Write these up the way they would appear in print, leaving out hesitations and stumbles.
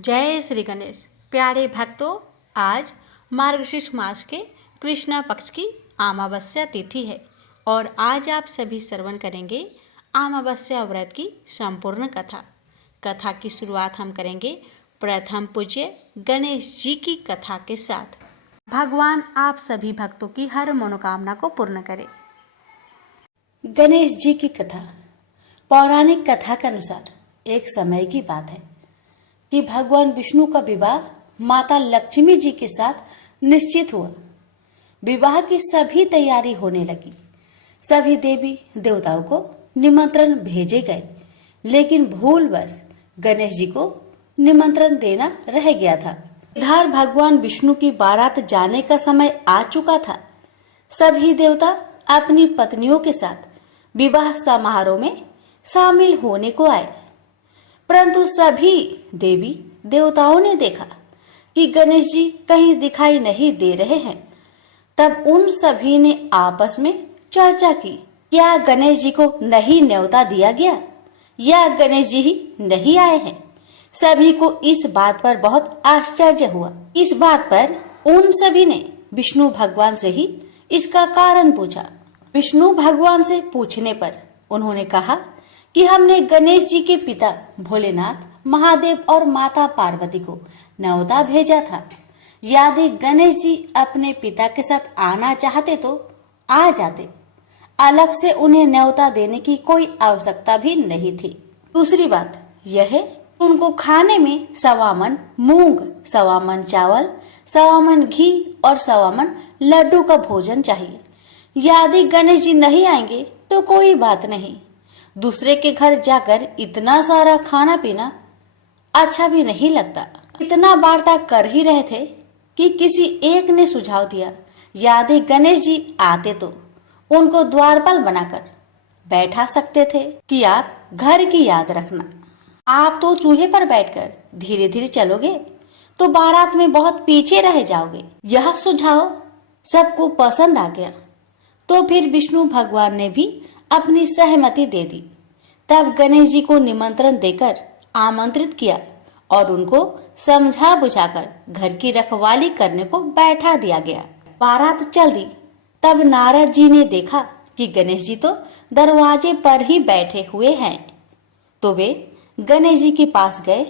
जय श्री गणेश। प्यारे भक्तों, आज मार्गशीर्ष मास के कृष्णा पक्ष की अमावस्या तिथि है और आज आप सभी श्रवण करेंगे अमावस्या व्रत की संपूर्ण कथा की शुरुआत हम करेंगे प्रथम पूज्य गणेश जी की कथा के साथ। भगवान आप सभी भक्तों की हर मनोकामना को पूर्ण करे। गणेश जी की कथा। पौराणिक कथा के अनुसार एक समय की बात है कि भगवान विष्णु का विवाह माता लक्ष्मी जी के साथ निश्चित हुआ। विवाह की सभी तैयारी होने लगी। सभी देवी देवताओं को निमंत्रण भेजे गए, लेकिन भूलवश गणेश जी को निमंत्रण देना रह गया था। इधर भगवान विष्णु की बारात जाने का समय आ चुका था। सभी देवता अपनी पत्नियों के साथ विवाह समारोह में शामिल होने को आए, परंतु सभी देवी देवताओं ने देखा कि गणेश जी कहीं दिखाई नहीं दे रहे हैं। तब उन सभी ने आपस में चर्चा की, क्या गणेश जी को नहीं न्योता दिया गया या गणेश जी ही नहीं आए हैं। सभी को इस बात पर बहुत आश्चर्य हुआ। इस बात पर उन सभी ने विष्णु भगवान से ही इसका कारण पूछा। विष्णु भगवान से पूछने पर उन्होंने कहा कि हमने गणेश जी के पिता भोलेनाथ, महादेव और माता पार्वती को न्योता भेजा था। यदि गणेश जी अपने पिता के साथ आना चाहते तो आ जाते। अलग से उन्हें न्योता देने की कोई आवश्यकता भी नहीं थी। दूसरी बात यह है, उनको खाने में 1.25 मन मूंग, 1.25 मन चावल, 1.25 मन घी और 1.25 मन लड्डू का भोजन चाहिए। यदि गणेश जी नहीं आएंगे तो कोई बात नहीं, दूसरे के घर जाकर इतना सारा खाना पीना अच्छा भी नहीं लगता। इतना वार्ता कर ही रहे थे कि किसी एक ने सुझाव दिया, यदि गणेश जी आते तो उनको द्वारपाल बनाकर बैठा सकते थे कि आप घर की याद रखना। आप तो चूहे पर बैठकर धीरे धीरे चलोगे तो बारात में बहुत पीछे रह जाओगे। यह सुझाव सबको पसंद आ गया, तो फिर विष्णु भगवान ने भी अपनी सहमति दे दी। तब गणेश जी को निमंत्रण देकर आमंत्रित किया और उनको समझा बुझाकर घर की रखवाली करने को बैठा दिया गया। बारात चल दी। तब नारद जी ने देखा कि गणेश जी तो दरवाजे पर ही बैठे हुए हैं, तो वे गणेश जी के पास गए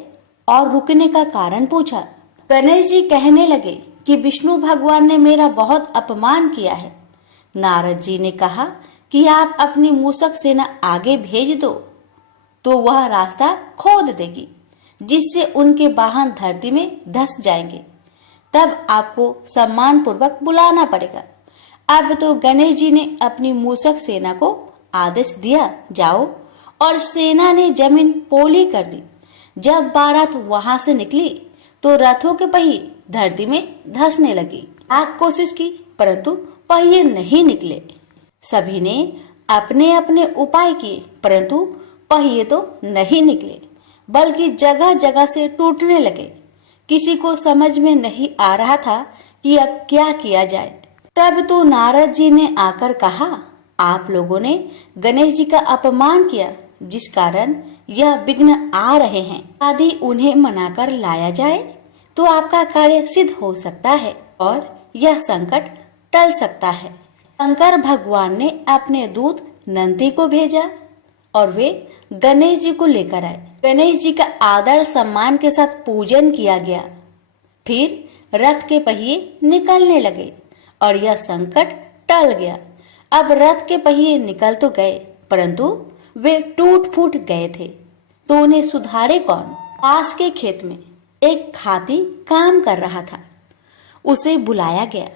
और रुकने का कारण पूछा। गणेश जी कहने लगे कि विष्णु भगवान ने मेरा बहुत अपमान किया है। नारद जी ने कहा कि आप अपनी मूषक सेना आगे भेज दो तो वह रास्ता खोद देगी, जिससे उनके वाहन धरती में धंस जाएंगे। तब आपको सम्मान पूर्वक बुलाना पड़ेगा। अब तो गणेश जी ने अपनी मूषक सेना को आदेश दिया, जाओ, और सेना ने जमीन पोली कर दी। जब बारात वहां से निकली तो रथों के पहिए धरती में धंसने लगी। आप कोशिश की, परंतु पहिए नहीं निकले। सभी ने अपने अपने उपाय किए, परंतु पहिए तो नहीं निकले, बल्कि जगह जगह से टूटने लगे। किसी को समझ में नहीं आ रहा था कि अब क्या किया जाए। तब तो नारद जी ने आकर कहा, आप लोगों ने गणेश जी का अपमान किया, जिस कारण यह विघ्न आ रहे हैं। यदि उन्हें मनाकर लाया जाए तो आपका कार्य सिद्ध हो सकता है और यह संकट टल सकता है। शंकर भगवान ने अपने दूत नंदी को भेजा और वे गणेश जी को लेकर आए। गणेश जी का आदर सम्मान के साथ पूजन किया गया। फिर रथ के पहिए निकलने लगे और यह संकट टल गया। अब रथ के पहिए निकल तो गए, परंतु वे टूट फूट गए थे, तो उन्हें सुधारे कौन। पास के खेत में एक खाती काम कर रहा था। उसे बुलाया गया।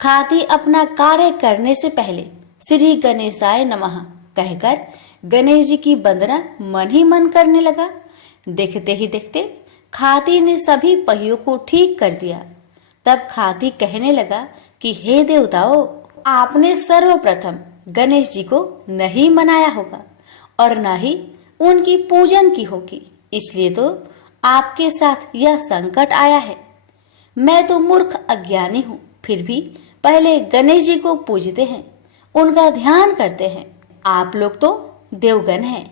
खाती अपना कार्य करने से पहले श्री गणेशाय नमः कहकर गणेश जी की वंदना मन ही मन करने लगा। देखते ही देखते खाती ने सभी पहियों को ठीक कर दिया। तब खाती कहने लगा कि हे देवताओं, आपने सर्वप्रथम गणेश जी को नहीं मनाया होगा और न ही उनकी पूजन की होगी, इसलिए तो आपके साथ यह संकट आया है। मैं तो मूर्ख अज्ञानी हूँ, फिर भी पहले गणेश जी को पूजते हैं, उनका ध्यान करते हैं। आप लोग तो देवगण हैं,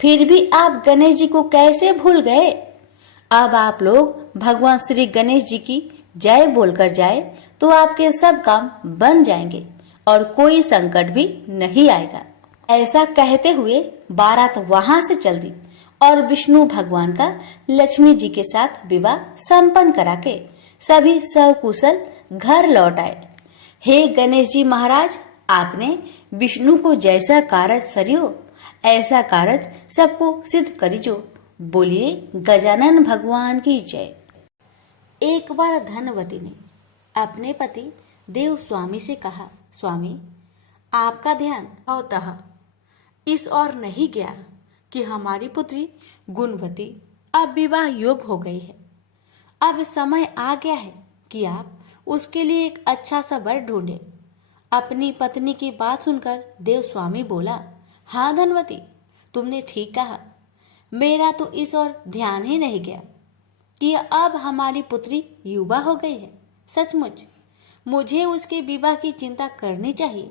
फिर भी आप गणेश जी को कैसे भूल गए। अब आप लोग भगवान श्री गणेश जी की जय बोलकर जाए तो आपके सब काम बन जाएंगे और कोई संकट भी नहीं आएगा। ऐसा कहते हुए बारात वहां से चल दी और विष्णु भगवान का लक्ष्मी जी के साथ विवाह संपन्न करा के सभी सकुशल घर लौट आए। हे गणेश जी महाराज, आपने विष्णु को जैसा कारज सरियो ऐसा कारज सबको सिद्ध करिजो। बोलिए गजानन भगवान की जय। एक बार धनवती ने अपने पति देव स्वामी से कहा, स्वामी, आपका ध्यान अवतः इस ओर नहीं गया कि हमारी पुत्री गुणवती अब विवाह योग्य हो गई है। अब समय आ गया है कि आप उसके लिए एक अच्छा सा वर ढूंढे। अपनी पत्नी की बात सुनकर देव स्वामी बोला, हाँ धनवती, तुमने ठीक कहा। मेरा तो इस ओर ध्यान ही नहीं गया कि अब हमारी पुत्री युवा हो गई है। सचमुच मुझे उसके विवाह की चिंता करनी चाहिए।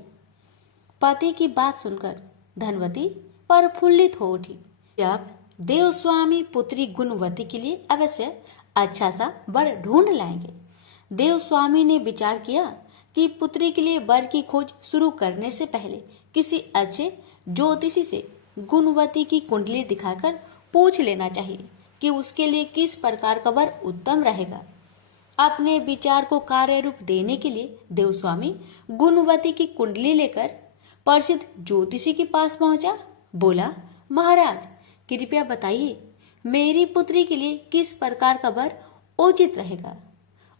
पति की बात सुनकर धनवती प्रफुल्लित हो उठी। अब देव स्वामी पुत्री गुणवती के लिए अवश्य अच्छा सा वर ढूंढ लाएंगे। देव स्वामी ने विचार किया कि पुत्री के लिए वर की खोज शुरू करने से पहले किसी अच्छे ज्योतिषी से गुणवती की कुंडली दिखाकर पूछ लेना चाहिए कि उसके लिए किस प्रकार का वर उत्तम रहेगा। अपने विचार को कार्य रूप देने के लिए देवस्वामी गुणवती की कुंडली लेकर प्रसिद्ध ज्योतिषी के पास पहुंचा। बोला, महाराज, कृपया बताइए मेरी पुत्री के लिए किस प्रकार का वर उचित रहेगा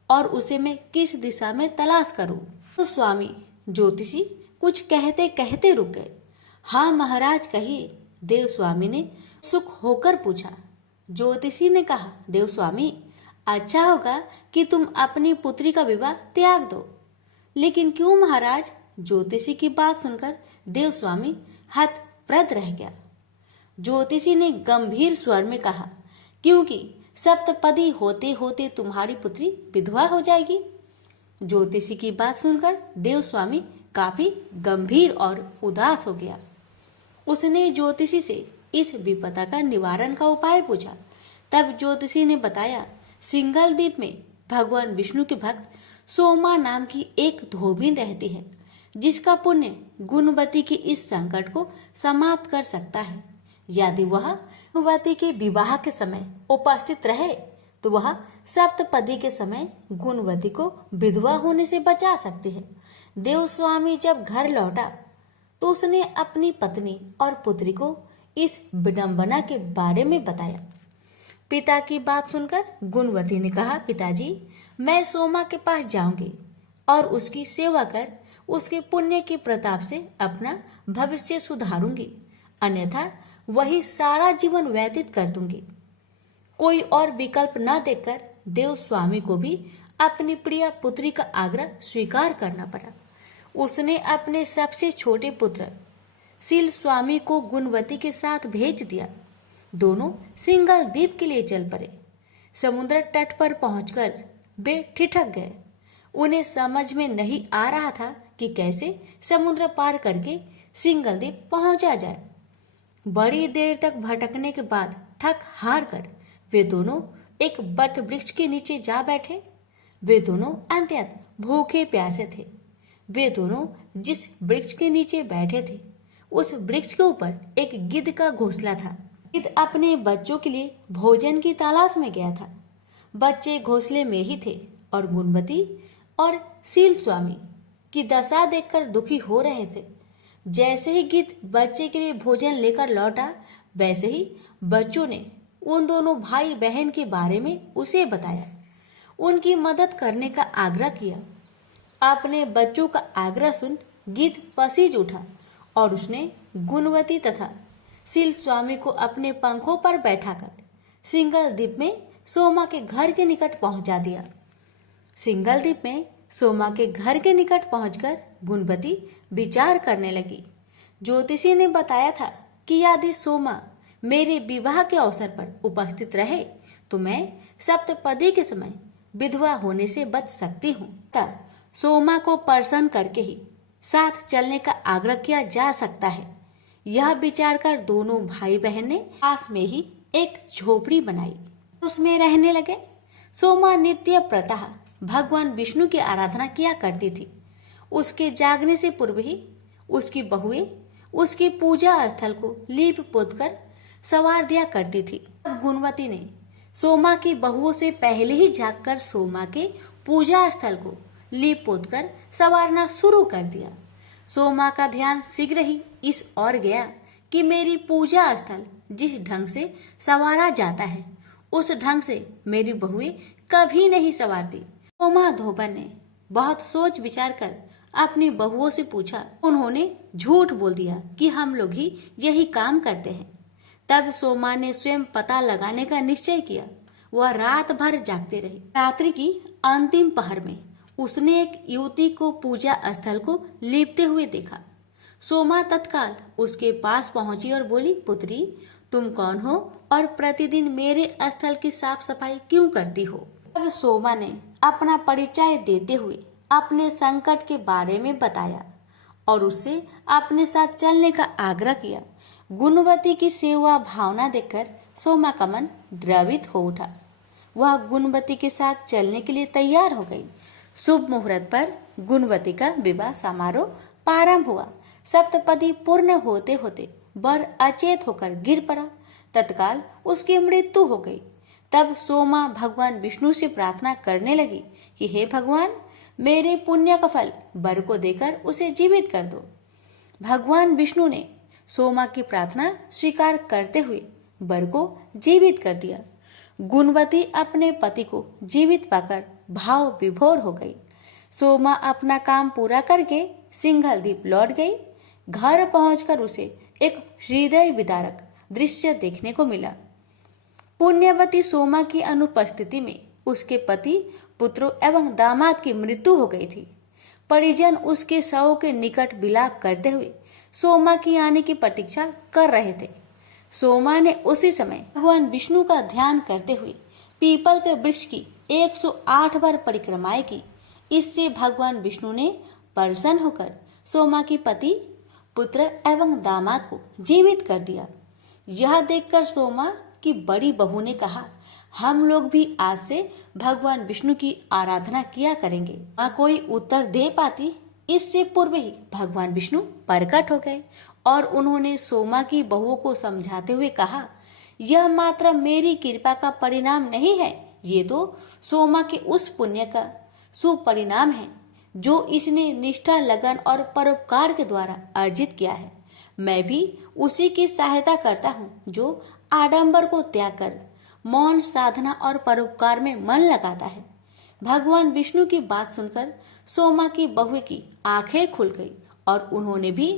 और उसे मैं किस दिशा में तलाश करूं। तो स्वामी ज्योतिषी कुछ कहते कहते रुक गए। हाँ महाराज, कहिए, देव स्वामी ने सुख होकर पूछा। ज्योतिषी ने कहा, देव स्वामी, अच्छा होगा कि तुम अपनी पुत्री का विवाह त्याग दो। लेकिन क्यों महाराज? ज्योतिषी की बात सुनकर देव स्वामी हतप्रभ रह गया। ज्योतिषी ने गंभीर स्वर में कहा, क्योंकि सप्तपदी होते होते तुम्हारी पुत्री विधवा हो जाएगी। ज्योतिषी की बात सुनकर देव स्वामी काफी गंभीर और उदास हो गया। उसने ज्योतिषी से इस विपदा का निवारण का उपाय पूछा। तब ज्योतिषी ने बताया, सिंगल द्वीप में भगवान विष्णु के भक्त सोमा नाम की एक धोबिन रहती है, जिसका पुण्य गुणवती की इस संकट को समाप्त कर सकता है। यदि वह गुणवती के विवाह के समय उपस्थित रहे तो वह सप्तपदी के समय गुणवती को विधवा होने से बचा सकती है। देवस्वामी जब घर लौटा तो उसने अपनी पत्नी और पुत्री को इस विडंबना के बारे में बताया। पिता की बात सुनकर गुणवती ने कहा, पिताजी, मैं सोमा के पास जाऊंगी और उसकी सेवा कर उसके पुण्य के प्रताप से अपना भविष्य सुधारूंगी, अन्यथा वही सारा जीवन व्यतीत कर दूंगी। कोई और विकल्प न देखकर देव स्वामी को भी अपनी प्रिय पुत्री का आग्रह स्वीकार करना पड़ा। उसने अपने सबसे छोटे पुत्र शील स्वामी को गुणवती के साथ भेज दिया। दोनों सिंगल द्वीप के लिए चल पड़े। समुद्र तट पर पहुंचकर वे ठिठक गए। उन्हें समझ में नहीं आ रहा था कि कैसे समुद्र पार करके सिंगल द्वीप पहुंचा जाए। बड़ी देर तक भटकने के बाद थक हार कर वे दोनों एक बट वृक्ष के नीचे जा बैठे। वे दोनों अत्यंत भूखे प्यासे थे। वे दोनों जिस वृक्ष के नीचे बैठे थे उस वृक्ष के ऊपर एक गिद्ध का घोंसला था। गिद्ध अपने बच्चों के लिए भोजन की तलाश में गया था। बच्चे घोंसले में ही थे और गुणवती और शील स्वामी की दशा देखकर दुखी हो रहे थे। जैसे ही गिद्ध बच्चे के लिए भोजन लेकर लौटा, वैसे ही बच्चों ने उन दोनों भाई बहन के बारे में उसे बताया, उनकी मदद करने का आग्रह किया। अपने बच्चों का आग्रह सुन गिद्ध पसीज उठा और उसने गुणवती तथा शील स्वामी को अपने पंखों पर बैठाकर सिंगल द्वीप में सोमा के घर के निकट पहुंचा दिया। सिंगल द्वीप में सोमा के घर के निकट पहुंचकर गुणवती विचार करने लगी। ज्योतिषी ने बताया था कि यदि सोमा मेरे विवाह के अवसर पर उपस्थित रहे तो मैं सप्तपदी के समय विधवा होने से बच सकती हूँ। सोमा को प्रसन्न करके ही साथ चलने का आग्रह किया जा सकता है। यह विचार कर दोनों भाई बहन ने पास में ही एक झोपड़ी बनाई। उसमें रहने लगे। सोमा नित्य प्रतः भगवान विष्णु की आराधना किया करती थी। उसके जागने से पूर्व ही उसकी बहुएं उसकी पूजा स्थल को लीप पोत कर संवार दिया करती थी। अब गुणवती ने सोमा की बहुओं से पहले ही जागकर सोमा के पूजा स्थल को लीप पोत कर संवारना शुरू कर दिया। सोमा का ध्यान शीघ्र ही इस ओर गया कि मेरी पूजा स्थल जिस ढंग से संवारा जाता है उस ढंग से मेरी बहुएं कभी नहीं संवारती। सोमा धोबन ने बहुत सोच विचार कर अपनी बहुओं से पूछा। उन्होंने झूठ बोल दिया कि हम लोग ही यही काम करते हैं। तब सोमा ने स्वयं पता लगाने का निश्चय किया। वह रात भर जागते रही। रात्रि की अंतिम पहर में उसने एक युवती को पूजा स्थल को लीपते हुए देखा। सोमा तत्काल उसके पास पहुंची और बोली, पुत्री, तुम कौन हो और प्रतिदिन मेरे स्थल की साफ सफाई क्यों करती हो? तब सोमा ने अपना परिचय देते हुए अपने संकट के बारे में बताया और उससे अपने साथ चलने का आग्रह किया। गुणवती की सेवा भावना देखकर सोमा का मन द्रवित हो उठा। वह गुणवती के साथ चलने के लिए तैयार हो गई। शुभ मुहूर्त पर गुणवती का विवाह समारोह प्रारंभ हुआ। सप्तपदी पूर्ण होते होते वर अचेत होकर गिर पड़ा। तत्काल उसकी मृत्यु हो गई। तब सोमा भगवान विष्णु से प्रार्थना करने लगी कि हे भगवान, मेरे पुण्य का फल वर को देकर उसे जीवित कर दो। भगवान विष्णु ने सोमा की प्रार्थना स्वीकार करते हुए वर को जीवित कर दिया। गुणवती अपने पति को जीवित पाकर भाव विभोर हो गई। सोमा अपना काम पूरा करके सिंघल द्वीप लौट गई। घर पहुंचकर उसे एक हृदय विदारक दृश्य देखने को मिला। पुण्यवती सोमा की अनुपस्थिति में उसके पति, पुत्रों एवं दामाद की मृत्यु हो गई थी। परिजन उसके शव के निकट विलाप करते हुए सोमा की आने की प्रतीक्षा कर रहे थे। सोमा ने उसी समय भगवान विष्णु का ध्यान करते हुए पीपल के वृक्ष की 108 बार परिक्रमाएं की। इससे भगवान विष्णु ने प्रसन्न होकर सोमा की पति, पुत्र एवं दामाद को जीवित कर दिया। यह देखकर सोमा की बड़ी बहू ने कहा, हम लोग भी आज से भगवान विष्णु की आराधना किया करेंगे। मां कोई उत्तर दे पाती, इससे पूर्व ही भगवान विष्णु प्रकट हो गए और उन्होंने सोमा की बहुओं को समझाते हुए कहा, यह मात्र मेरी कृपा का परिणाम नहीं है, ये तो सोमा के उस पुण्य का शुभ परिणाम है जो इसने निष्ठा, लगन और परोपकार के द्वारा अर्जित किया है। मैं भी उसी की सहायता करता हूँ जो आडंबर को त्याग कर मौन साधना और परोपकार में मन लगाता है। भगवान विष्णु की बात सुनकर सोमा की बहू की आंखें खुल गई और उन्होंने भी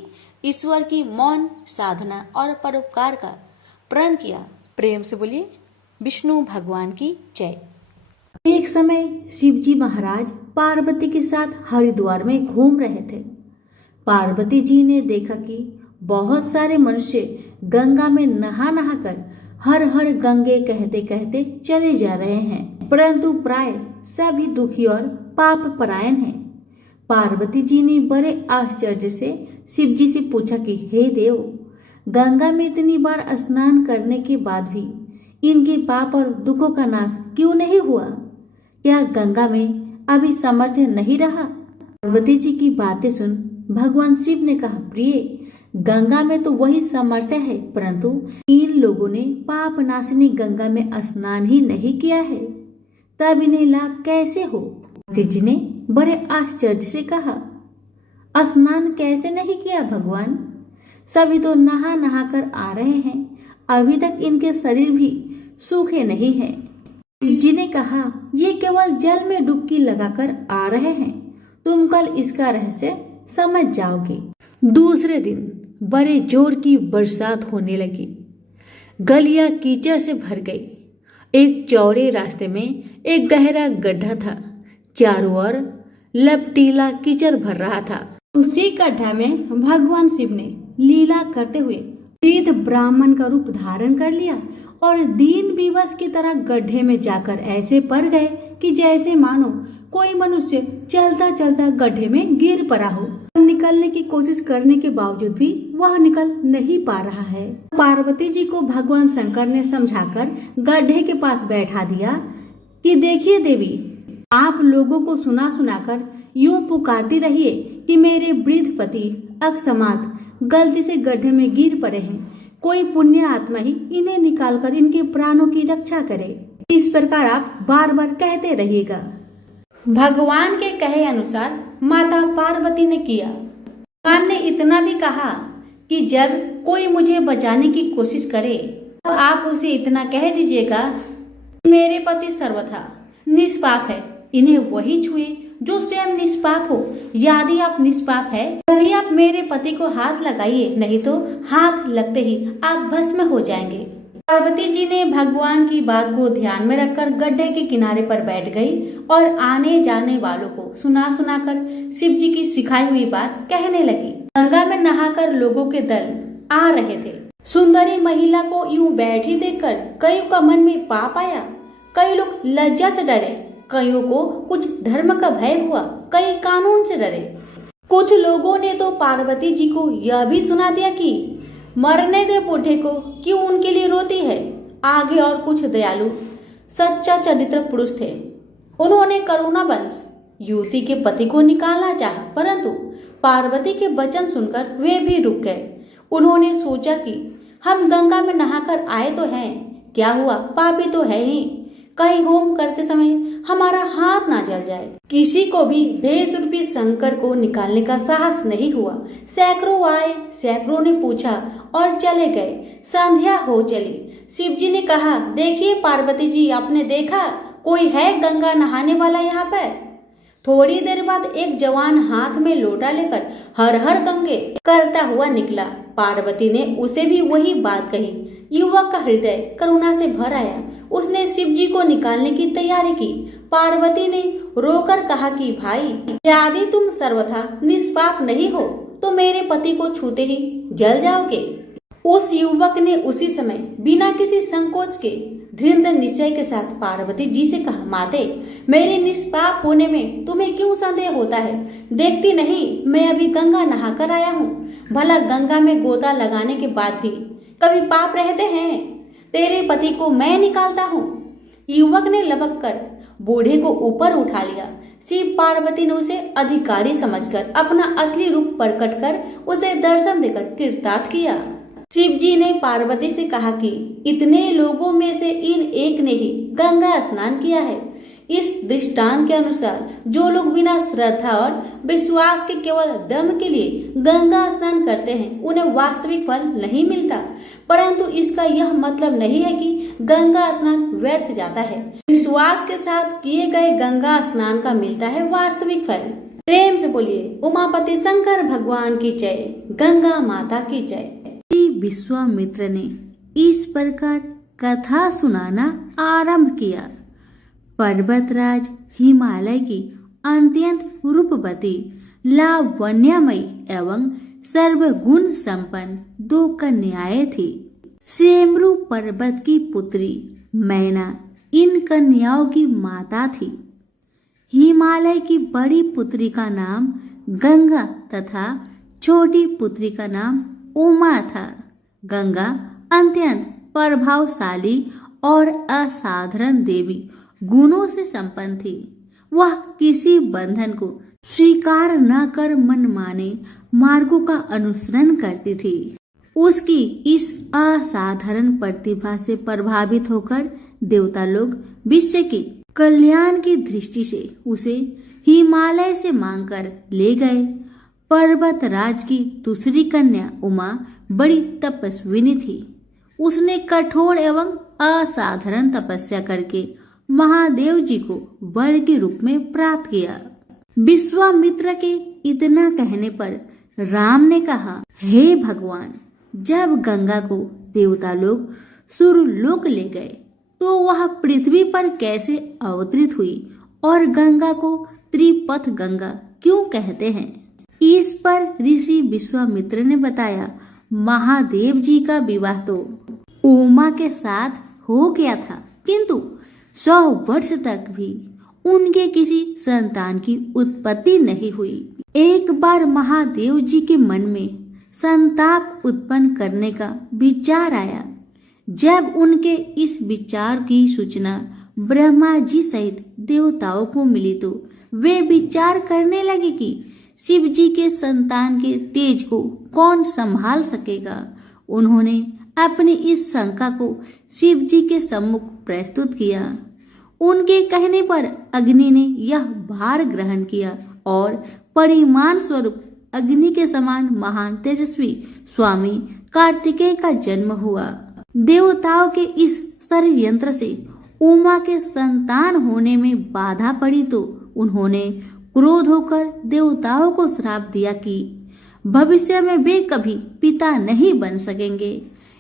ईश्वर की मौन साधना और परोपकार का प्रण किया। प्रेम से बोलिए विष्णु भगवान की जय। एक समय शिवजी महाराज पार्वती के साथ हरिद्वार में घूम रहे थे। पार्वती जी ने देखा कि बहुत सारे मनुष्य गंगा में नहा नहा कर हर हर गंगे कहते कहते चले जा रहे हैं, परंतु प्राय सभी दुखी और पाप परायण हैं। पार्वती जी ने बड़े आश्चर्य से शिव जी से पूछा कि हे देव, गंगा में इतनी बार स्नान करने के बाद भी इनके पाप और दुखों का नाश क्यों नहीं हुआ? क्या गंगा में अभी सामर्थ्य नहीं रहा? पार्वती जी की बातें सुन भगवान शिव ने कहा, प्रिय, गंगा में तो वही सामर्थ्य है, परंतु इन लोगों ने पाप नाशिनी गंगा में स्नान ही नहीं किया है, तब इन्हें लाभ कैसे हो? पार्वती जी ने बड़े आश्चर्य से कहा, स्नान कैसे नहीं किया भगवान? सभी तो नहा नहा कर आ रहे हैं, अभी तक इनके शरीर भी सूखे नहीं हैं। शिव जी ने कहा, ये केवल जल में डुबकी लगाकर आ रहे हैं, तुम कल इसका रहस्य समझ जाओगे। दूसरे दिन बड़े जोर की बरसात होने लगी। गलियां कीचड़ से भर गई। एक चौड़े रास्ते में एक गहरा गड्ढा था, चारों ओर लपटीला कीचड़ भर रहा था। उसी गड्ढा में भगवान शिव ने लीला करते हुए वृद्ध ब्राह्मण का रूप धारण कर लिया और दीन विवश की तरह गड्ढे में जाकर ऐसे पड़ गए कि जैसे मानो कोई मनुष्य चलता चलता गड्ढे में गिर पड़ा हो। निकलने की कोशिश करने के बावजूद भी वह निकल नहीं पा रहा है। पार्वती जी को भगवान शंकर ने समझाकर गड्ढे के पास बैठा दिया कि देखिए देवी, आप लोगों को सुना सुनाकर यूं पुकारती रहिए कि मेरे वृद्ध पति अकस्मात गलती से गड्ढे में गिर पड़े हैं, कोई पुण्य आत्मा ही इन्हें निकालकर इनके प्राणों की रक्षा करे। इस प्रकार आप बार बार कहते रहिएगा। भगवान के कहे अनुसार माता पार्वती ने किया। भगवान ने इतना भी कहा कि जब कोई मुझे बचाने की कोशिश करे तो आप उसे इतना कह दीजिएगा, मेरे पति सर्वथा निष्पाप है, इन्हें वही छुए जो स्वयं निष्पाप हो। यदि आप निष्पाप है तभी आप मेरे पति को हाथ लगाइए, नहीं तो हाथ लगते ही आप भस्म हो जाएंगे। पार्वती जी ने भगवान की बात को ध्यान में रखकर गड्ढे के किनारे पर बैठ गई और आने जाने वालों को सुना सुनाकर शिव जी की सिखाई हुई बात कहने लगी। गंगा में नहाकर लोगों के दल आ रहे थे। सुंदरी महिला को यूं बैठी देखकर कईयों का मन में पाप आया। कई लोग लज्जा से डरे, कईयों को कुछ धर्म का भय हुआ, कई कानून से डरे। कुछ लोगों ने तो पार्वती जी को यह भी सुना दिया कि मरने दे बूढ़े को, क्यों उनके लिए रोती है। आगे और कुछ दयालु सच्चा चरित्र पुरुष थे। उन्होंने करुणावंश युवती के पति को निकालना चाहा, परंतु पार्वती के वचन सुनकर वे भी रुक गए। उन्होंने सोचा कि हम गंगा में नहाकर आए तो हैं, क्या हुआ, पापी तो है ही, कहीं होम करते समय हमारा हाथ ना जल जाए। किसी को भी भेष रूपी शंकर को निकालने का साहस नहीं हुआ। सैकड़ों आए, सैकड़ों ने पूछा और चले गए। संध्या हो चली। शिव जी ने कहा, देखिए पार्वती जी, आपने देखा कोई है गंगा नहाने वाला यहाँ पर? थोड़ी देर बाद एक जवान हाथ में लोटा लेकर हर हर गंगे करता हुआ निकला। पार्वती ने उसे भी वही बात कही। युवक का हृदय करुणा से भर आया। उसने शिव जी को निकालने की तैयारी की। पार्वती ने रोकर कहा कि भाई, यदि तुम सर्वथा निष्पाप नहीं हो तो मेरे पति को छूते ही जल जाओगे। उस युवक ने उसी समय बिना किसी संकोच के दृढ़ निश्चय के साथ पार्वती जी से कहा, माते, मेरे निष्पाप होने में तुम्हें क्यों संदेह होता है? देखती नहीं, मैं अभी गंगा नहा कर आया हूँ। भला गंगा में गोता लगाने के बाद भी कभी पाप रहते हैं? तेरे पति को मैं निकालता हूँ। युवक ने लपक कर बूढ़े को ऊपर उठा लिया। शिव पार्वती ने उसे अधिकारी समझकर अपना असली रूप प्रकट कर उसे दर्शन देकर कृतार्थ किया। शिव जी ने पार्वती से कहा कि इतने लोगों में से इन एक ने ही गंगा स्नान किया है। इस दृष्टांत के अनुसार जो लोग बिना श्रद्धा और विश्वास के केवल दम के लिए गंगा स्नान करते हैं, उन्हें वास्तविक फल नहीं मिलता। परंतु इसका यह मतलब नहीं है कि गंगा स्नान व्यर्थ जाता है। विश्वास के साथ किए गए गंगा स्नान का मिलता है वास्तविक फल। प्रेम से बोलिए उमापति शंकर भगवान की जय, गंगा माता की जय। विश्वामित्र ने इस प्रकार कथा सुनाना आरंभ किया। पर्वतराज हिमालय की अत्यंत रूपवती, लावण्यमयी एवं सर्वगुण संपन्न दो कन्याएं थी। सेमरू पर्वत की पुत्री मैना इन कन्याओं की माता थी। हिमालय की बड़ी पुत्री का नाम गंगा तथा छोटी पुत्री का नाम उमा था। गंगा अत्यंत प्रभावशाली और असाधारण देवी गुणों से संपन्न थी। वह किसी बंधन को स्वीकार न कर मनमाने मार्गों का अनुसरण करती थी। उसकी इस असाधारण प्रतिभा से प्रभावित होकर देवता लोग विश्व के कल्याण की दृष्टि से उसे हिमालय से मांगकर ले गए। पर्वतराज की दूसरी कन्या उमा बड़ी तपस्विनी थी। उसने कठोर एवं असाधारण तपस्या करके महादेव जी को वर के रूप में प्राप्त किया। विश्वामित्र के इतना कहने पर राम ने कहा, हे भगवान, जब गंगा को देवता लोग सुरलोक ले गए तो वह पृथ्वी पर कैसे अवतरित हुई और गंगा को त्रिपथ गंगा क्यों कहते हैं? इस पर ऋषि विश्वामित्र ने बताया, महादेव जी का विवाह तो उमा के साथ हो गया था, किंतु 100 वर्ष तक भी उनके किसी संतान की उत्पत्ति नहीं हुई। एक बार महादेव जी के मन में संताप उत्पन्न करने का विचार आया। जब उनके इस विचार की सूचना ब्रह्मा जी सहित देवताओं को मिली तो वे विचार करने लगे कि शिव जी के संतान के तेज को कौन संभाल सकेगा। उन्होंने अपनी इस शंका को शिव जी के सम्मुख प्रस्तुत किया। उनके कहने पर अग्नि ने यह भार ग्रहण किया और परिमाण स्वरूप अग्नि के समान महान तेजस्वी स्वामी कार्तिकेय का जन्म हुआ। देवताओं के इस षड्यंत्र से उमा के संतान होने में बाधा पड़ी तो उन्होंने क्रोध होकर देवताओं को श्राप दिया कि भविष्य में वे कभी पिता नहीं बन सकेंगे।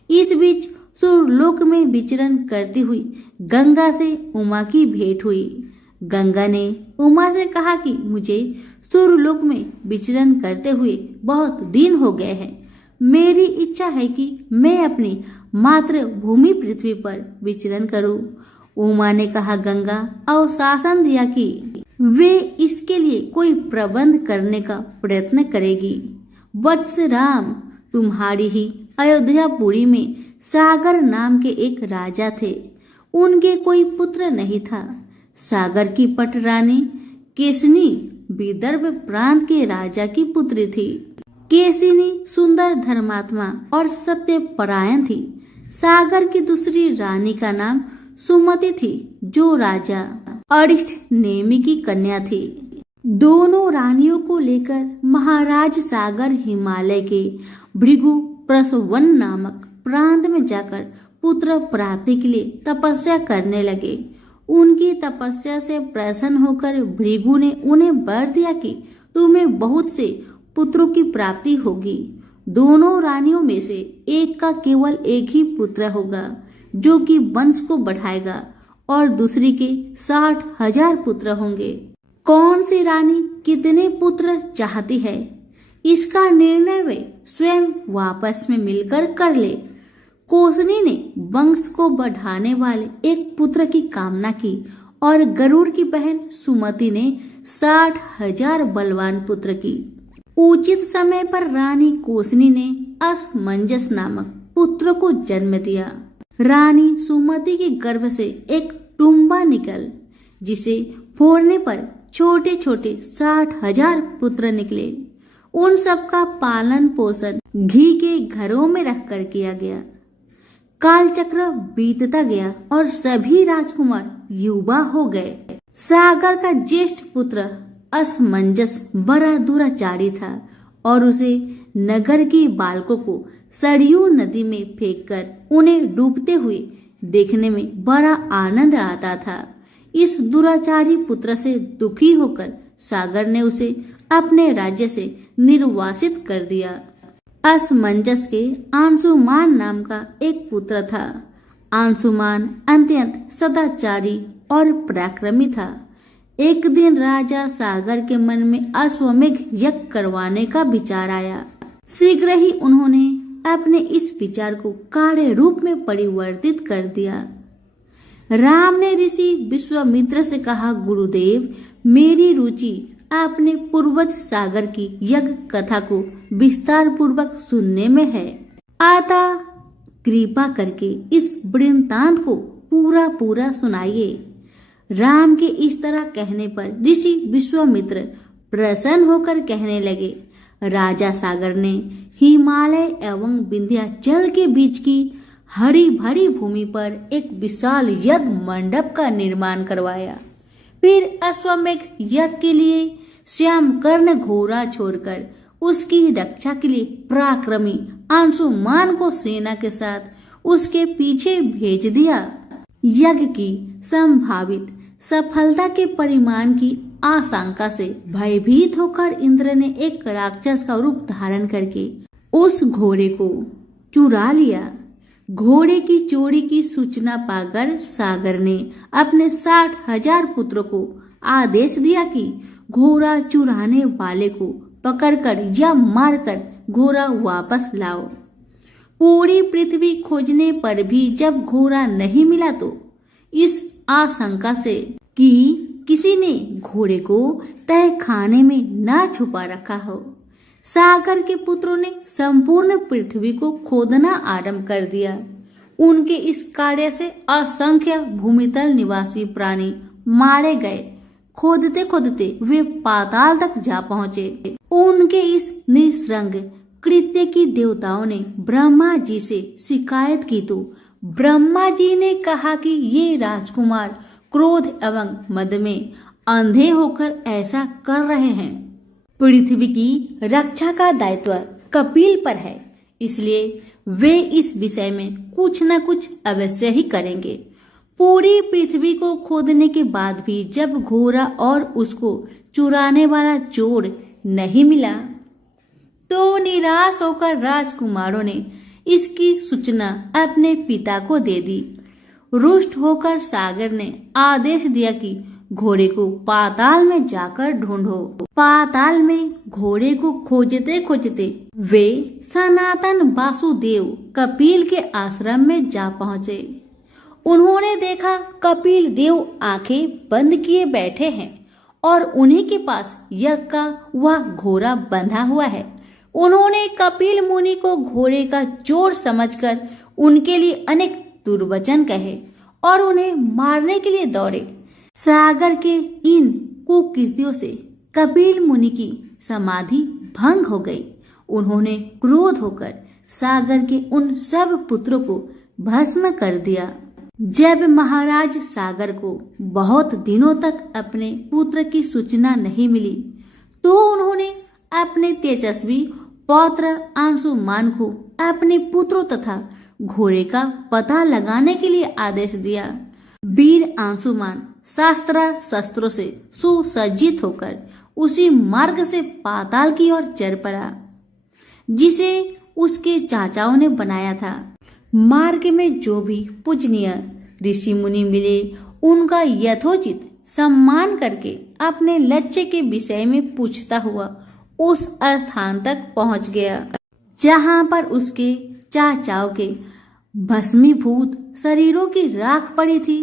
इस बीच सुरलोक में विचरण करती हुई गंगा से उमा की भेंट हुई। गंगा ने उमा से कहा कि मुझे सुरलोक में विचरण करते हुए बहुत दिन हो गए हैं। मेरी इच्छा है कि मैं अपनी मातृभूमि पृथ्वी पर विचरण करूं। उमा ने कहा, गंगा अवशासन दिया कि वे इसके लिए कोई प्रबंध करने का प्रयत्न करेगी। वत्स राम, तुम्हारी ही अयोध्यापुरी में सागर नाम के एक राजा थे। उनके कोई पुत्र नहीं था। सागर की पट रानी केसनी विदर्भ प्रांत के राजा की पुत्री थी। केसिनी सुंदर, धर्मात्मा और सत्यपरायण थी। सागर की दूसरी रानी का नाम सुमति थी, जो राजा अरिष्ट नेमि की कन्या थी। दोनों रानियों को लेकर महाराज सागर हिमालय के भृगु प्रसवन नामक प्रांत में जाकर पुत्र प्राप्ति के लिए तपस्या करने लगे। उनकी तपस्या से प्रसन्न होकर भृगु ने उन्हें वर दिया कि तुम्हें बहुत से पुत्रों की प्राप्ति होगी। दोनों रानियों में से एक का केवल एक ही पुत्र होगा, जो कि वंश को बढ़ाएगा, और दूसरी के 60,000 पुत्र होंगे। कौन सी रानी कितने पुत्र चाहती है, इसका निर्णय वे स्वयं वापस में मिलकर कर ले। कोसनी ने वंश को बढ़ाने वाले एक पुत्र की कामना की और गरुड़ की बहन सुमति ने 60,000 बलवान पुत्र की। उचित समय पर रानी कोसनी ने असमंजस नामक पुत्र को जन्म दिया। रानी सुमति के गर्भ से एक टुम्बा निकल, जिसे फोड़ने पर छोटे छोटे 60,000 पुत्र निकले। उन सबका पालन पोषण घी के घरों में रखकर किया गया। कालचक्र बीतता गया और सभी राजकुमार युवा हो गए। सागर का ज्येष्ठ पुत्र असमंजस बड़ा दुराचारी था और उसे नगर के बालकों को सरयू नदी में फेंककर उन्हें डूबते हुए देखने में बड़ा आनंद आता था। इस दुराचारी पुत्र से दुखी होकर सागर ने उसे अपने राज्य से निर्वासित कर दिया। असमंजस के अंशुमान नाम का एक पुत्र था। अंशुमान अत्यंत सदाचारी और पराक्रमी था। एक दिन राजा सागर के मन में अश्वमेघ यज्ञ करवाने का विचार आया। शीघ्र ही उन्होंने अपने इस विचार को कार्य रूप में परिवर्तित कर दिया। राम ने ऋषि विश्वामित्र से कहा, गुरुदेव, मेरी रुचि आपने पूर्वज सागर की यज्ञ कथा को विस्तार पूर्वक सुनने में है। अतः कृपा करके इस वृत्तांत को पूरा पूरा सुनाइए। राम के इस तरह कहने पर ऋषि विश्वामित्र प्रसन्न होकर कहने लगे, राजा सागर ने हिमालय एवं विंध्याचल के बीच की हरी भरी भूमि पर एक विशाल यज्ञ मंडप का निर्माण करवाया। फिर अश्वमेघ यज्ञ के लिए श्यामकर्ण घोड़ा छोड़कर उसकी रक्षा के लिए पराक्रमी अंशुमान को सेना के साथ उसके पीछे भेज दिया। यज्ञ की संभावित सफलता के परिमाण की आशंका से भयभीत होकर इंद्र ने एक राक्षस का रूप धारण करके उस घोड़े को चुरा लिया। घोड़े की चोरी की सूचना पाकर सागर ने अपने 60,000 पुत्रों को आदेश दिया कि घोड़ा चुराने वाले को पकड़कर या मारकर घोड़ा वापस लाओ। पूरी पृथ्वी खोजने पर भी जब घोड़ा नहीं मिला तो इस आशंका से कि किसी ने घोड़े को तहखाने में न छुपा रखा हो, सागर के पुत्रों ने संपूर्ण पृथ्वी को खोदना आरंभ कर दिया। उनके इस कार्य से असंख्य भूमितल निवासी प्राणी मारे गए। खोदते खोदते वे पाताल तक जा पहुंचे। उनके इस निस्संग कृत्य की देवताओं ने ब्रह्मा जी से शिकायत की तो ब्रह्मा जी ने कहा कि ये राजकुमार क्रोध एवं मद में अंधे होकर ऐसा कर रहे हैं। पृथ्वी की रक्षा का दायित्व कपिल पर है, इसलिए वे इस विषय में कुछ न कुछ अवश्य ही करेंगे। पूरी पृथ्वी को खोदने के बाद भी जब घोड़ा और उसको चुराने वाला चोर नहीं मिला तो निराश होकर राजकुमारों ने इसकी सूचना अपने पिता को दे दी। रुष्ट होकर सागर ने आदेश दिया कि घोड़े को पाताल में जाकर ढूंढो। पाताल में घोड़े को खोजते खोजते वे सनातन वासुदेव कपिल के आश्रम में जा पहुंचे। उन्होंने देखा कपिल देव आंखें बंद किए बैठे हैं और उन्हीं के पास यज्ञ का वह घोड़ा बंधा हुआ है। उन्होंने कपिल मुनि को घोड़े का चोर समझकर उनके लिए अनेक दुर्वचन कहे और उन्हें मारने के लिए दौड़े। सागर के इन कुकृत्यों से कपिल मुनि की समाधि भंग हो गई। उन्होंने क्रोध होकर सागर के उन सब पुत्रों को भस्म कर दिया। जब महाराज सागर को बहुत दिनों तक अपने पुत्र की सूचना नहीं मिली तो उन्होंने अपने तेजस्वी पौत्र अंशुमान को अपने पुत्रों तथा घोड़े का पता लगाने के लिए आदेश दिया। वीर अंशुमान शस्त्रों से सुसज्जित होकर उसी मार्ग से पाताल की ओर चल पड़ा जिसे उसके चाचाओं ने बनाया था। मार्ग में जो भी पूजनीय ऋषि मुनि मिले उनका यथोचित सम्मान करके अपने लक्ष्य के विषय में पूछता हुआ उस स्थान तक पहुंच गया जहां पर उसके चाचाओं के भस्मीभूत शरीरों की राख पड़ी थी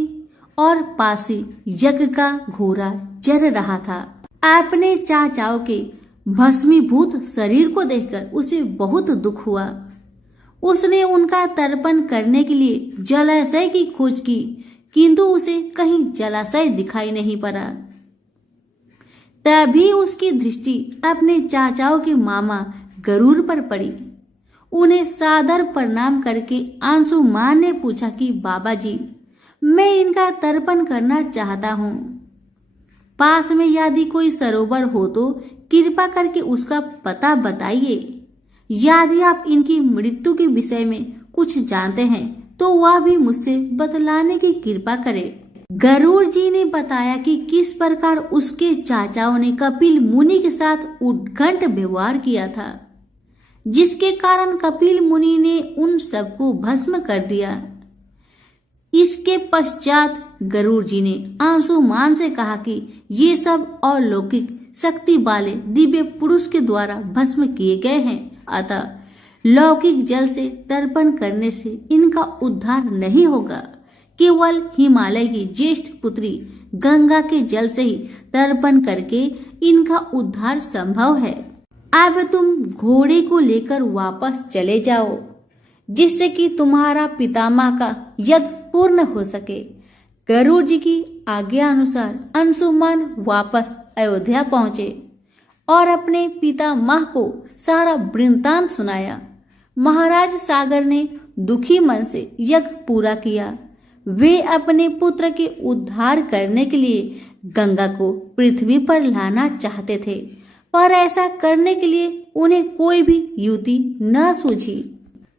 और पासी यज्ञ का घोड़ा जल रहा था। अपने चाचाओं के भस्मीभूत शरीर को देखकर उसे बहुत दुख हुआ। उसने उनका तर्पण करने के लिए जलाशय की खोज की किंतु उसे कहीं जलाशय दिखाई नहीं पड़ा। तभी उसकी दृष्टि अपने चाचाओं के मामा गरुड़ पर पड़ी। उन्हें सादर प्रणाम करके अंशुमान ने पूछा कि बाबा जी, मैं इनका तर्पण करना चाहता हूँ। पास में यदि कोई सरोवर हो तो कृपा करके उसका पता बताइए। यदि आप इनकी मृत्यु के विषय में कुछ जानते हैं तो वह भी मुझसे बतलाने की कृपा करें। गरुड़ जी ने बताया कि किस प्रकार उसके चाचाओं ने कपिल मुनि के साथ उद्घंट व्यवहार किया था, जिसके कारण कपिल मुनि ने उन सबको भस्म कर दिया। इसके पश्चात गरुड़ जी ने अंशुमान से कहा कि ये सब अलौकिक शक्ति वाले दिव्य पुरुष के द्वारा भस्म किए गए हैं, अतः लौकिक जल से तर्पण करने से इनका उद्धार नहीं होगा। केवल हिमालय की ज्येष्ठ पुत्री गंगा के जल से ही तर्पण करके इनका उद्धार संभव है। अब तुम घोड़े को लेकर वापस चले जाओ जिससे कि तुम्हारा पितामह का यज्ञ पूर्ण हो सके। गरुड़ जी की आज्ञा अनुसार अंशुमान वापस अयोध्या पहुंचे और अपने पितामह को सारा वृत्तांत सुनाया। महाराज सागर ने दुखी मन से यज्ञ पूरा किया। वे अपने पुत्र के उद्धार करने के लिए गंगा को पृथ्वी पर लाना चाहते थे, पर ऐसा करने के लिए उन्हें कोई भी युक्ति न सूझी।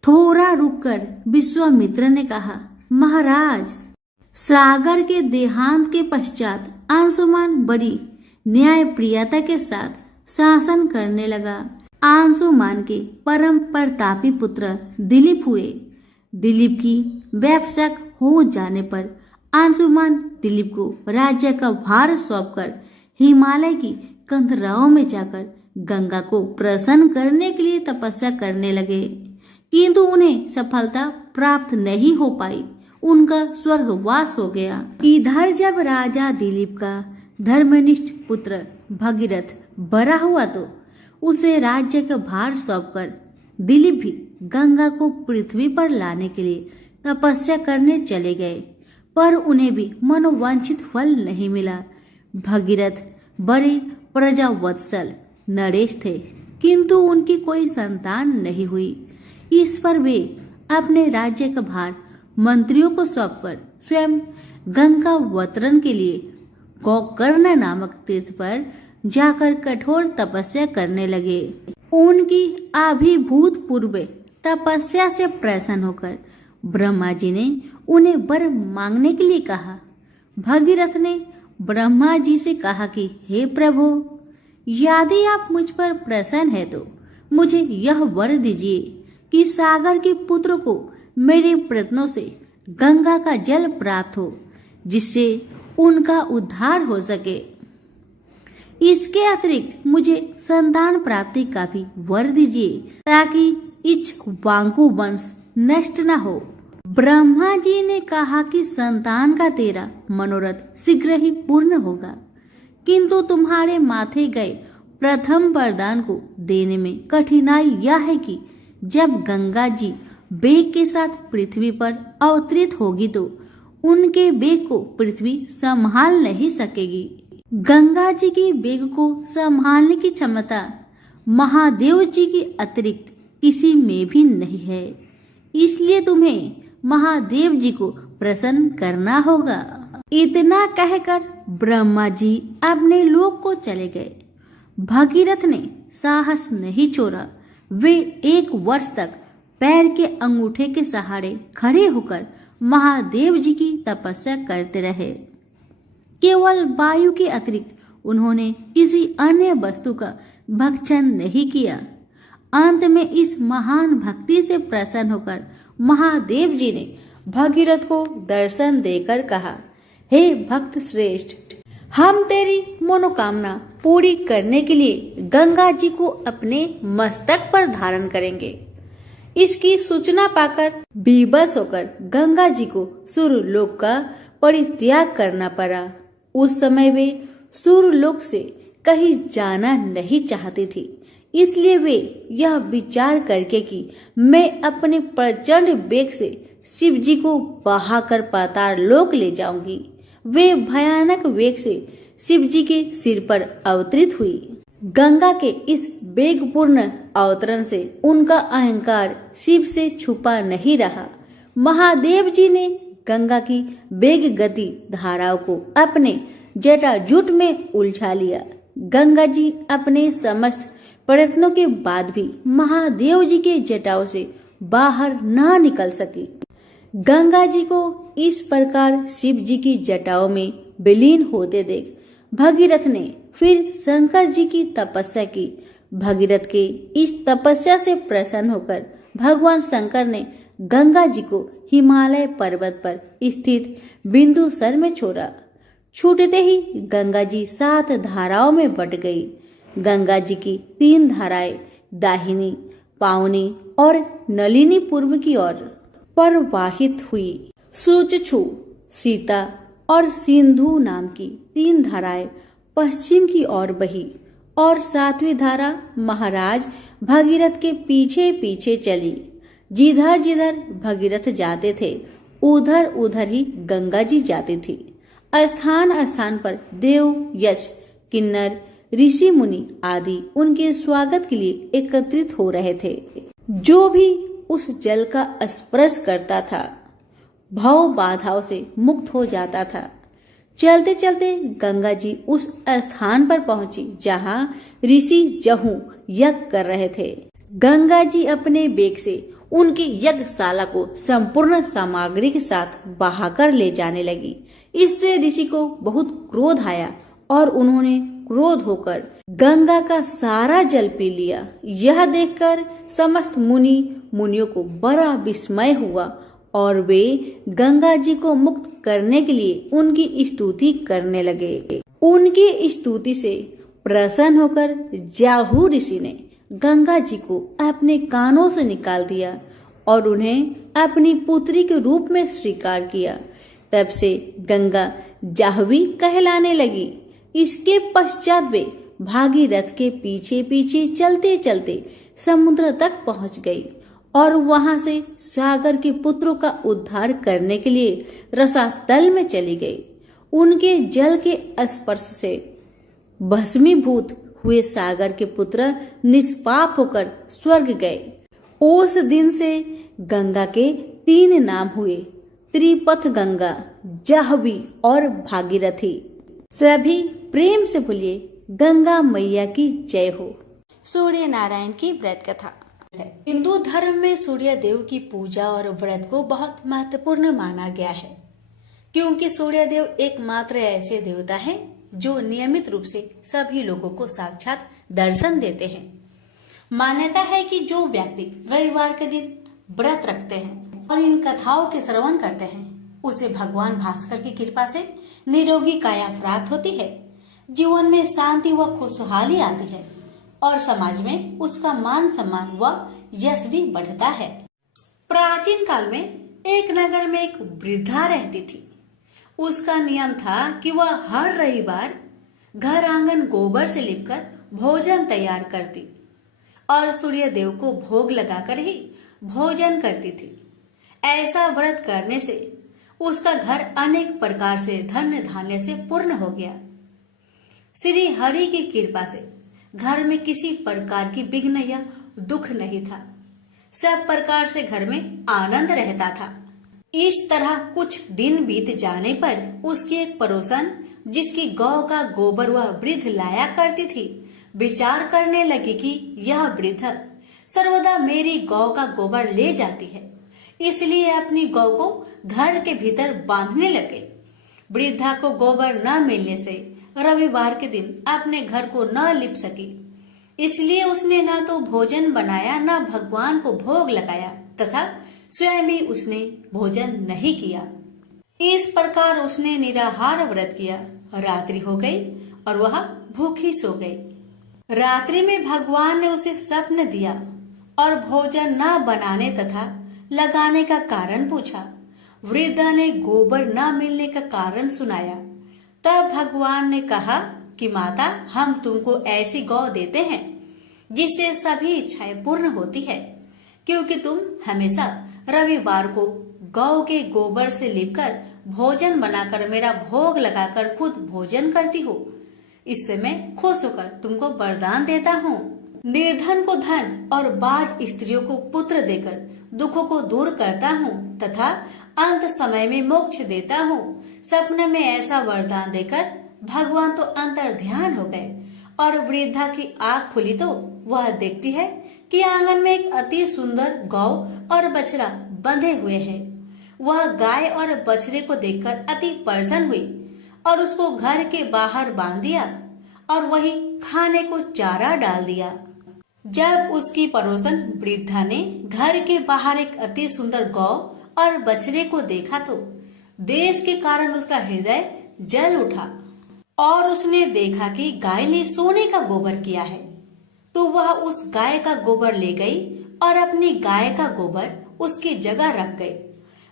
थोड़ा रुककर विश्वामित्र ने कहा, महाराज, सागर के देहांत के पश्चात अंशुमान बड़ी न्यायप्रियता के साथ शासन करने लगा। अंशुमान के परम प्रतापी पुत्र दिलीप हुए। दिलीप की व्यवसाय हो जाने पर अंशुमान दिलीप को राज्य का भार सौंपकर हिमालय की कंदराओं में जाकर गंगा को प्रसन्न करने के लिए तपस्या करने लगे, किंतु उन्हें सफलता प्राप्त नहीं हो पाई। उनका स्वर्गवास हो गया। इधर जब राजा दिलीप का धर्मनिष्ठ पुत्र भगीरथ बड़ा हुआ तो उसे राज्य का भार सौंपकर दिलीप भी गंगा को पृथ्वी पर लाने के लिए तपस्या करने चले गए, पर उन्हें भी मनोवांछित फल नहीं मिला। भगीरथ बड़े प्रजावत्सल नरेश थे, किंतु उनकी कोई संतान नहीं हुई। इस पर वे अपने राज्य का भार मंत्रियों को सौंपकर स्वयं गंगावतरण के लिए गोकर्ण नामक तीर्थ पर जाकर कठोर तपस्या करने लगे। उनकी अभिभूतपूर्व तपस्या से प्रसन्न होकर ब्रह्मा जी ने उन्हें वर मांगने के लिए कहा। भगीरथ ने ब्रह्मा जी से कहा कि हे प्रभु, यदि आप मुझ पर प्रसन्न है तो मुझे यह वर दीजिए कि सागर के पुत्र को मेरे प्रयत्नों से गंगा का जल प्राप्त हो, जिससे उनका उद्धार हो सके। इसके अतिरिक्त मुझे संतान प्राप्ति का भी वर दीजिए, ताकि इक्ष्वाकु वंश नष्ट न हो। ब्रह्मा जी ने कहा कि संतान का तेरा मनोरथ शीघ्र ही पूर्ण होगा, किंतु तुम्हारे माथे गए प्रथम वरदान को देने में कठिनाई यह है कि जब गंगा जी वेग के साथ पृथ्वी पर अवतरित होगी तो उनके वेग को पृथ्वी संभाल नहीं सकेगी। गंगा जी की वेग को संभालने की क्षमता महादेव जी के अतिरिक्त किसी में भी नहीं है, इसलिए तुम्हें महादेव जी को प्रसन्न करना होगा। इतना कहकर ब्रह्मा जी अपने लोक को चले गए। भगीरथ ने साहस नहीं छोड़ा। वे 1 वर्ष तक पैर के अंगूठे के सहारे खड़े होकर महादेव जी की तपस्या करते रहे। केवल वायु के अतिरिक्त उन्होंने किसी अन्य वस्तु का भक्षण नहीं किया। अंत में इस महान भक्ति से प्रसन्न होकर महादेव जी ने भगीरथ को दर्शन देकर कहा, हे भक्त श्रेष्ठ, हम तेरी मनोकामना पूरी करने के लिए गंगा जी को अपने मस्तक पर धारण करेंगे। इसकी सूचना पाकर विवश होकर गंगा जी को सूर्यलोक का परित्याग करना पड़ा। उस समय वे सूर्यलोक से कहीं जाना नहीं चाहती थी, इसलिए वे यह विचार करके कि मैं अपने प्रचंड वेग से शिव जी को बहाकर पाताल लोक ले जाऊंगी, वे भयानक वेग से शिव जी के सिर पर अवतरित हुई। गंगा के इस वेगपूर्ण अवतरण से उनका अहंकार शिव से छुपा नहीं रहा। महादेव जी ने गंगा की वेग गति धाराओं को अपने जटाजूट में उलझा लिया। गंगा जी अपने समस्त प्रयत्नों के बाद भी महादेव जी के जटाओं से बाहर न निकल सकी। गंगा जी को इस प्रकार शिव जी की जटाओं में विलीन होते देख भगीरथ ने फिर शंकर जी की तपस्या की। भगीरथ के इस तपस्या से प्रसन्न होकर भगवान शंकर ने गंगा जी को हिमालय पर्वत पर स्थित बिंदुसर में छोड़ा। छूटते ही गंगा जी 7 धाराओं में बट गई। गंगा जी की 3 धाराएं दाहिनी, पावनी और नलिनी पूर्व की ओर प्रवाहित हुई। सुचक्षु, सीता और सिंधु नाम की 3 धाराएं पश्चिम की ओर बही और 7वीं धारा महाराज भगीरथ के पीछे पीछे चली। जिधर जिधर भगीरथ जाते थे उधर उधर ही गंगा जी जाती थी। स्थान स्थान पर देव, यक्ष, किन्नर, ऋषि मुनि आदि उनके स्वागत के लिए एकत्रित हो रहे थे। जो भी उस जल का स्पर्श करता था भव बाधाओं से मुक्त हो जाता था। चलते चलते गंगा जी उस स्थान पर पहुंची जहां ऋषि जहू यज्ञ कर रहे थे। गंगा जी अपने वेग से उनकी यज्ञशाला को संपूर्ण सामग्री के साथ बहाकर ले जाने लगी। इससे ऋषि को बहुत क्रोध आया और उन्होंने क्रोध होकर गंगा का सारा जल पी लिया। यह देखकर समस्त मुनियों को बड़ा विस्मय हुआ और वे गंगा जी को मुक्त करने के लिए उनकी स्तुति करने लगे। उनकी स्तुति से प्रसन्न होकर जाहू ऋषि ने गंगा जी को अपने कानों से निकाल दिया और उन्हें अपनी पुत्री के रूप में स्वीकार किया। तब से गंगा जाह्नवी कहलाने लगी। इसके पश्चात वे भागीरथ के पीछे पीछे चलते चलते समुद्र तक पहुंच गई और वहां से सागर के पुत्रों का उद्धार करने के लिए रसातल में चली गई। उनके जल के स्पर्श से भस्मीभूत हुए सागर के पुत्र निष्पाप होकर स्वर्ग गए। उस दिन से गंगा के 3 नाम हुए, त्रिपथ गंगा, जाह्नवी और भागीरथी। सभी प्रेम से बोलिए गंगा मैया की जय हो। सूर्य नारायण की व्रत कथा। हिंदू धर्म में सूर्य देव की पूजा और व्रत को बहुत महत्वपूर्ण माना गया है, क्योंकि सूर्य देव एकमात्र ऐसे देवता हैं जो नियमित रूप से सभी लोगों को साक्षात दर्शन देते हैं। मान्यता है कि जो व्यक्ति रविवार के दिन व्रत रखते हैं और इन कथाओं के श्रवण करते हैं, उसे भगवान भास्कर की कृपा से निरोगी काया प्राप्त होती है, जीवन में शांति व खुशहाली आती है और समाज में उसका मान सम्मान व यश भी बढ़ता है। प्राचीन काल में एक नगर में एक वृद्धा रहती थी। उसका नियम था कि वह हर रविवार घर आंगन गोबर से लिपकर भोजन तैयार करती और सूर्य देव को भोग लगाकर ही भोजन करती थी। ऐसा व्रत करने से उसका घर अनेक प्रकार से धन धान्य से पूर्ण हो गया। श्री हरि की कृपा से घर में किसी प्रकार की विघ्न या दुख नहीं था। सब प्रकार से घर में आनंद रहता था। इस तरह कुछ दिन बीत जाने पर उसकी एक पड़ोसन, जिसकी गौ का गोबर वह वृद्ध लाया करती थी, विचार करने लगी कि यह वृद्ध सर्वदा मेरी गौ का गोबर ले जाती है, इसलिए अपनी गौ को घर के भीतर बांधने लगे। वृद्धा को गोबर न मिलने से रविवार के दिन अपने घर को न लिप सकी, इसलिए उसने न तो भोजन बनाया न भगवान को भोग लगाया तथा स्वयं भी उसने भोजन नहीं किया। इस प्रकार उसने निराहार व्रत किया। रात्रि हो गई और वह भूखी सो गई। रात्रि में भगवान ने उसे स्वप्न दिया और भोजन न बनाने तथा लगाने का कारण पूछा। वृद्धा ने गोबर न मिलने का कारण सुनाया। तब भगवान ने कहा कि माता, हम तुमको ऐसी गौ देते हैं जिससे सभी इच्छाएं पूर्ण होती है, क्योंकि तुम हमेशा रविवार को गौ के गोबर से लिपकर भोजन बनाकर मेरा भोग लगाकर खुद भोजन करती हो। इससे मैं खुश होकर तुमको वरदान देता हूँ। निर्धन को धन और बाज स्त्रियों को पुत्र देकर दुखों को दूर करता हूँ तथा अंत समय में मोक्ष देता हूँ। सपने में ऐसा वरदान देकर भगवान तो अंतर ध्यान हो गए और वृद्धा की आँख खुली तो वह देखती है कि आंगन में एक अति सुंदर गौ और बछड़ा बंधे हुए हैं। वह गाय और बछड़े को देखकर अति प्रसन्न हुई और उसको घर के बाहर बांध दिया और वही खाने को चारा डाल दिया। जब उसकी पड़ोसन वृद्धा ने घर के बाहर एक अति सुंदर गौ और बछड़े को देखा तो देश के कारण उसका हृदय जल उठा और उसने देखा कि गाय ने सोने का गोबर किया है, तो वह उस गाय का गोबर ले गई और अपनी गाय का गोबर उसकी जगह रख गई।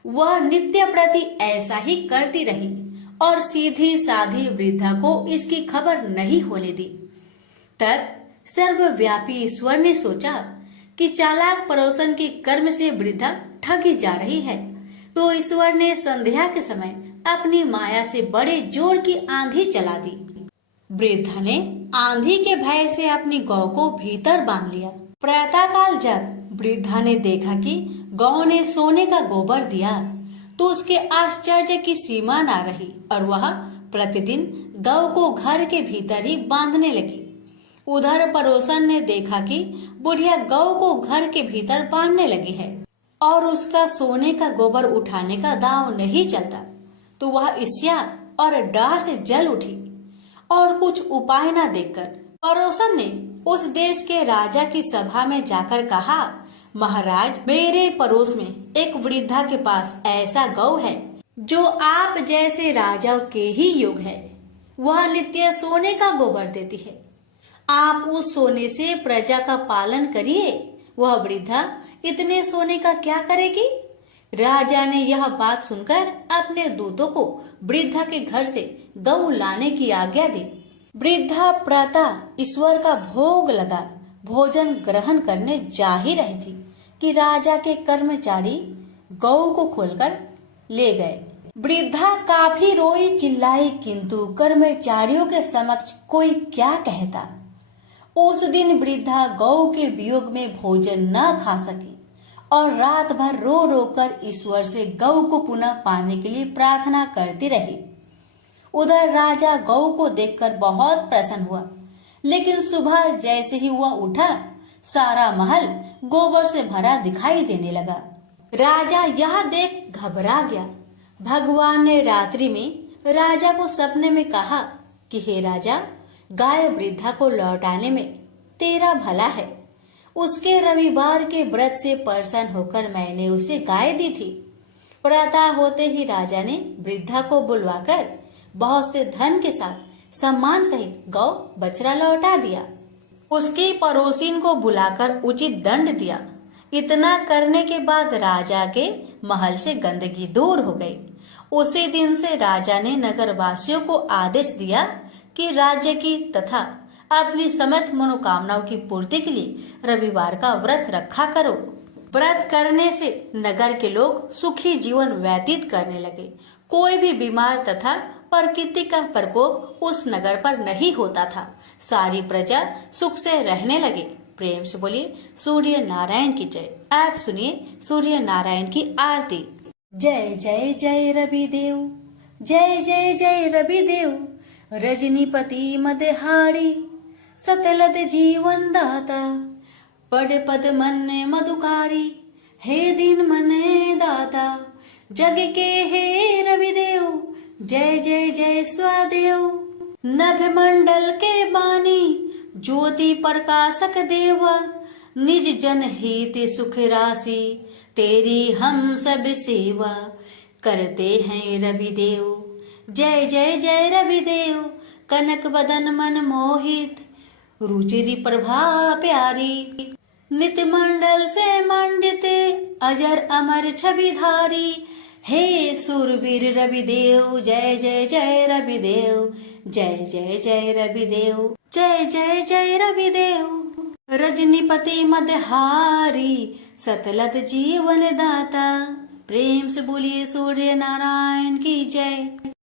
वह नित्य प्रति ऐसा ही करती रही और सीधी साधी वृद्धा को इसकी खबर नहीं होने दी। तब सर्वव्यापी ईश्वर ने सोचा कि चालाक पड़ोसन के कर्म से वृद्धा ठगी जा रही है, तो ईश्वर ने संध्या के समय अपनी माया से बड़े जोर की आंधी चला दी। वृद्धा ने आंधी के भय से अपनी गौ को भीतर बांध लिया। प्रातःकाल जब वृद्धा ने देखा कि गौ ने सोने का गोबर दिया, तो उसके आश्चर्य की सीमा न रही और वह प्रतिदिन गौ को घर के भीतर ही बांधने लगी। उधर पड़ोसन ने देखा कि बुढ़िया गौ को घर के भीतर बांधने लगी है और उसका सोने का गोबर उठाने का दांव नहीं चलता, तो वह ईर्ष्या और डाह से जल उठी और कुछ उपाय न देखकर पड़ोसन ने उस देश के राजा की सभा में जाकर कहा, महाराज, मेरे पड़ोस में एक वृद्धा के पास ऐसा गौ है जो आप जैसे राजा के ही योग है। वह नित्य सोने का गोबर देती है। आप उस सोने से प्रजा का पालन करिए। वह वृद्धा इतने सोने का क्या करेगी? राजा ने यह बात सुनकर अपने दूतों को वृद्धा के घर से गौ लाने की आज्ञा दी। वृद्धा प्रातः ईश्वर का भोग लगा भोजन ग्रहण करने जा ही रही थी कि राजा के कर्मचारी गौ को खोलकर ले गए। वृद्धा काफी रोई चिल्लाई, किंतु कर्मचारियों के समक्ष कोई क्या कहता। उस दिन वृद्धा गौ के वियोग में भोजन न खा सकी और रात भर रो रो कर ईश्वर से गौ को पुनः पाने के लिए प्रार्थना करती रही। उधर राजा गौ को देखकर बहुत प्रसन्न हुआ, लेकिन सुबह जैसे ही वह उठा, सारा महल गोबर से भरा दिखाई देने लगा। राजा यह देख घबरा गया। भगवान ने रात्रि में राजा को सपने में कहा कि हे राजा, गाय वृद्धा को लौटाने में तेरा भला है। उसके रविवार के व्रत से प्रसन्न होकर मैंने उसे गाय दी थी। प्रातः होते ही राजा ने वृद्धा को बुलवाकर बहुत से धन के साथ सम्मान सहित गौ बछड़ा लौटा दिया। उसकी पड़ोसिन को बुलाकर उचित दंड दिया। इतना करने के बाद राजा के महल से गंदगी दूर हो गई। उसी दिन से राजा ने नगरवासियों को आदेश दिया कि राज्य की तथा अपनी समस्त मनोकामनाओं की पूर्ति के लिए रविवार का व्रत रखा करो। व्रत करने से नगर के लोग सुखी जीवन व्यतीत करने लगे। कोई भी बीमार तथा प्रकृति का प्रकोप उस नगर पर नहीं होता था। सारी प्रजा सुख से रहने लगे। प्रेम से बोलिए सूर्य नारायण की जय। आप सुनिए सूर्य नारायण की आरती। जय जय जय रवि देव, जय जय जय रवि देव, रजनीपति मदहारी, सतलद जीवन दाता, पद पद मन मधुकारी, हे दीन मन दाता, जग के हे रवि देव, जय जय जय स्वदेव। नभ मंडल के बानी, ज्योति प्रकाशक देवा, निज जन हित सुख राशि, तेरी हम सब सेवा, करते हैं रवि देव। जय जय जय रवि देव, कनक बदन मन मोहित, रुचिरी प्रभा प्यारी, नित्य मंडल से मंडित, अजर अमर छवि धारी, हे सूरवीर रवि देव, जय जय जय रवि देव, जय जय जय रवि देव, जय जय जय रवि देव। रजनीपति मदहारी, सतलत जीवन दाता। प्रेम से बोलिए सूर्य नारायण की जय।